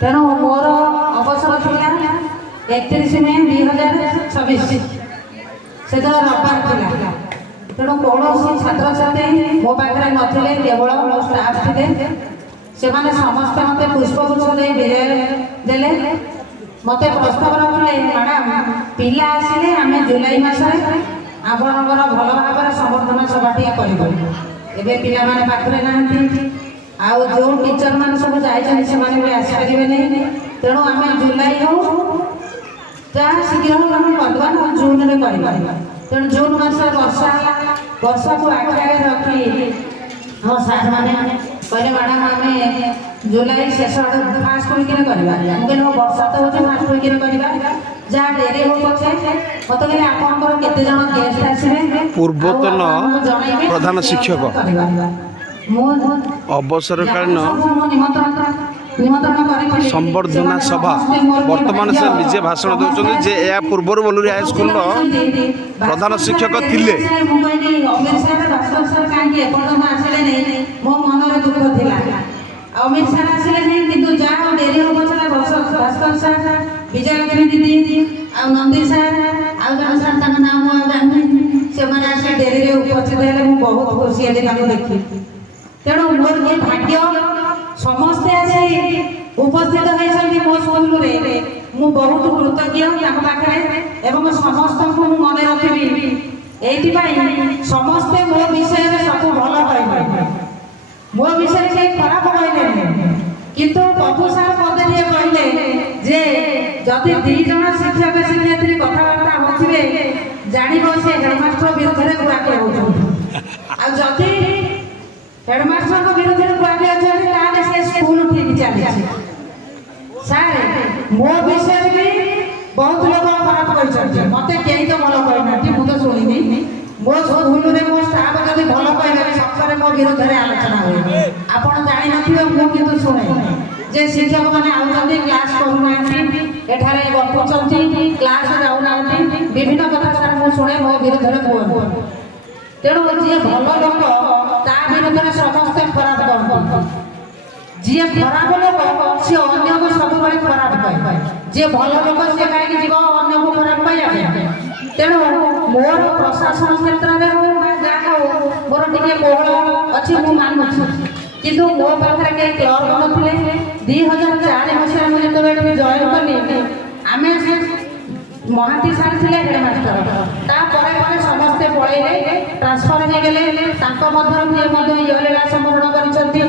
तेणु मोर अवसर था 31 मे 2026 से रविवार था। तेणु कौन छात्र छात्री मो पाखे नथिले, केवल मो स्टाफ थे। से समस्त मत पुष्पगुच्छ दे विदाय देले। मत प्रस्ताव रखिले, मैडम पिला आसिले आम जुलाई मसरे आपणकर भल भाव संवर्धना सभाटी करे। पिला माने पाखरे नाहंती, आउ जो टीचर मान सब जाइछन से माने भी आसी परिबे नहीं। तेणु आम जुलाई हो जहाँ शीघ्र हो आम करवा जून में कर। तेणु जून मास वर्षा को आगे आगे रखी हाँ सार मैंने कहले मैडम आम जुलाई शेष फास्ट वीक मुझे वर्षा तो हो फास्ट वीक जहाँ डेरी हो पचे मत कहले आपंकर केते जन गेस्ट आसबे। पूर्वतन प्रधान शिक्षक अवसरकालीन संवर्धना सभा वर्तमान से निजे भाषण दौरान जे या पूर्व बलुरी हाईस्कूल प्रधान शिक्षक थिले। मो मन दुख था अमित सार आसिले नहीं किंतु जहाँ डेरी हो पछला भास्कर सार विजयलक्ष्मी दीदी आ नंदी सार आ जन सार तक नाम जानी से माने आसे डेरी रे उपस्थित हेले मु बहुत खुशी हेली ताको देखि। तेणु मोर ये भाग्य समस्ते आसी उपस्थित होइछन्ती मो स्कूल रे मु बहुत कृतज्ञ ताको पाखरे एवं समस्त को मु मन रखिबी। एठी पाई समस्ते मो विषय रे सब भलो कहबे, मो विषय के खराब कहले किंतु प्रभु सार पदे दिए कहले जे जदि दी जन शिक्षक शिक्षयित्री कथबार्ता होथिबे जानिबो से हेडमास्टर विरुद्ध रे गुआके होछन। आ जदि हेडमास्टर को विरुद्ध रे गुआके होछन ताले से स्कूल ठीक चली सारे मो विषय भी बहुत लोग खराब कहछन। मते केही तो भलो कहनाती मु तो सुनिनी। मो स्कूल रे मो स्टाफ जदि भलो कहले सबरे मो विरुद्ध रे आलोचना होय। आपण जानि नथिबे मु किंतु सुने जे शिक्षक माने आउछन्ती क्लास करूनांती एठारे गपुचन्ती क्लास जाउनांती विभिन्न कथा सार मु सुने मो विरुद्ध रे बोल। तेणु जे भलो लोक ता विरुद्ध रे समस्त खराब करती। जे खराब लोक से अन्य को सब बळे खराब कहे, जे भलो लोक से काहे जीव अन्य को खराब कहे। तेणु मोर प्रशासन क्षेत्र में हो जा हो मोर टिके कोहल अच्छी मु मानुछि किंतु मो पाखरे के क्लर्क नथिले। 2004 मसिया मु जतबे जॉइन कली आमे महांती सार थिले हेडमास्टर ता परे परे समस्ते पळैले ट्रांसफर हे गेले। तांको मध्य जे मध्य यलेला समरण करिसंती